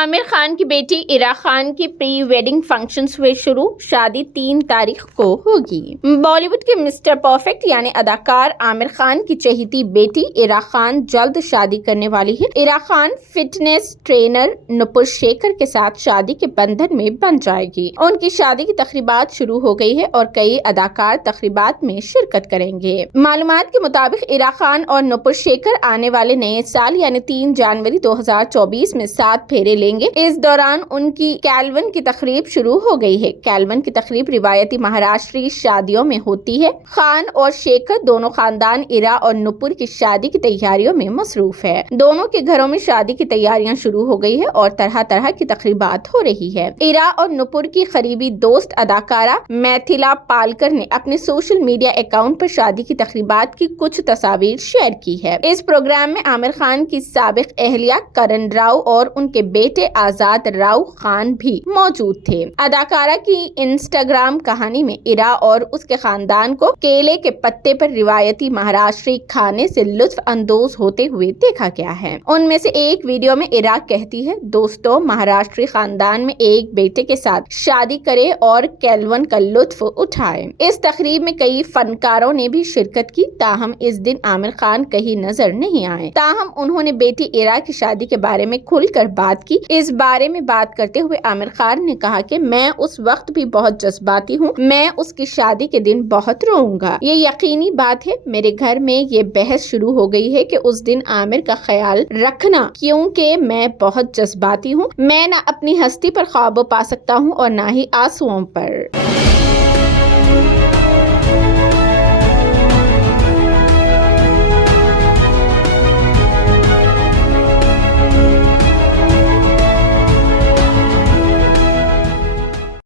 عامر خان کی بیٹی عرا خان کی پری ویڈنگ فنکشنز ہوئے شروع، شادی 3 تاریخ کو ہوگی۔ بالی ووڈ کے مسٹر پرفیکٹ یعنی اداکار عامر خان کی چہیتی بیٹی عرا خان جلد شادی کرنے والی ہے۔ عرا خان فٹنس ٹرینر نپر شیکھر کے ساتھ شادی کے بندھن میں بندھ جائے گی۔ ان کی شادی کی تقریبات شروع ہو گئی ہے اور کئی اداکار تقریبات میں شرکت کریں گے۔ معلومات کے مطابق عرا خان اور نپر شیکھر آنے والے نئے سال یعنی 3 جنوری 2024 میں 7 پھیرے لیں گے۔ اس دوران ان کی کیلون کی تقریب شروع ہو گئی ہے۔ کیلون کی تقریب روایتی مہاراشٹری شادیوں میں ہوتی ہے۔ خان اور شیکھر دونوں خاندان عرا اور نپر کی شادی کی تیاریوں میں مصروف ہے۔ دونوں کے گھروں میں شادی کی تیاریاں شروع ہو گئی ہے اور طرح طرح کی تقریبات ہو رہی ہے۔ عرا اور نپر کی قریبی دوست اداکارہ میتھیلا پالکر نے اپنے سوشل میڈیا اکاؤنٹ پر شادی کی تقریبات کی کچھ تصاویر شیئر کی ہے۔ اس پروگرام میں عامر خان کی سابق اہلیہ کرن راؤ اور ان کے بیٹے آزاد راؤ خان بھی موجود تھے۔ اداکارہ کی انسٹاگرام کہانی میں عرا اور اس کے خاندان کو کیلے کے پتے پر روایتی مہاراشٹری کھانے سے لطف اندوز ہوتے ہوئے دیکھا گیا ہے۔ ان میں سے ایک ویڈیو میں عرا کہتی ہے، دوستو مہاراشٹری خاندان میں ایک بیٹے کے ساتھ شادی کرے اور کیلون کا لطف اٹھائے۔ اس تقریب میں کئی فنکاروں نے بھی شرکت کی، تاہم اس دن عامر خان کہیں نظر نہیں آئے۔ تاہم انہوں نے بیٹی عرا کی شادی کے بارے میں کھل کر بات کی۔ اس بارے میں بات کرتے ہوئے عامر خان نے کہا کہ میں اس وقت بھی بہت جذباتی ہوں، میں اس کی شادی کے دن بہت روؤں گا۔ یہ یقینی بات ہے۔ میرے گھر میں یہ بحث شروع ہو گئی ہے کہ اس دن عامر کا خیال رکھنا، کیونکہ میں بہت جذباتی ہوں۔ میں نہ اپنی ہستی پر قابو پا سکتا ہوں اور نہ ہی آنسوؤں پر۔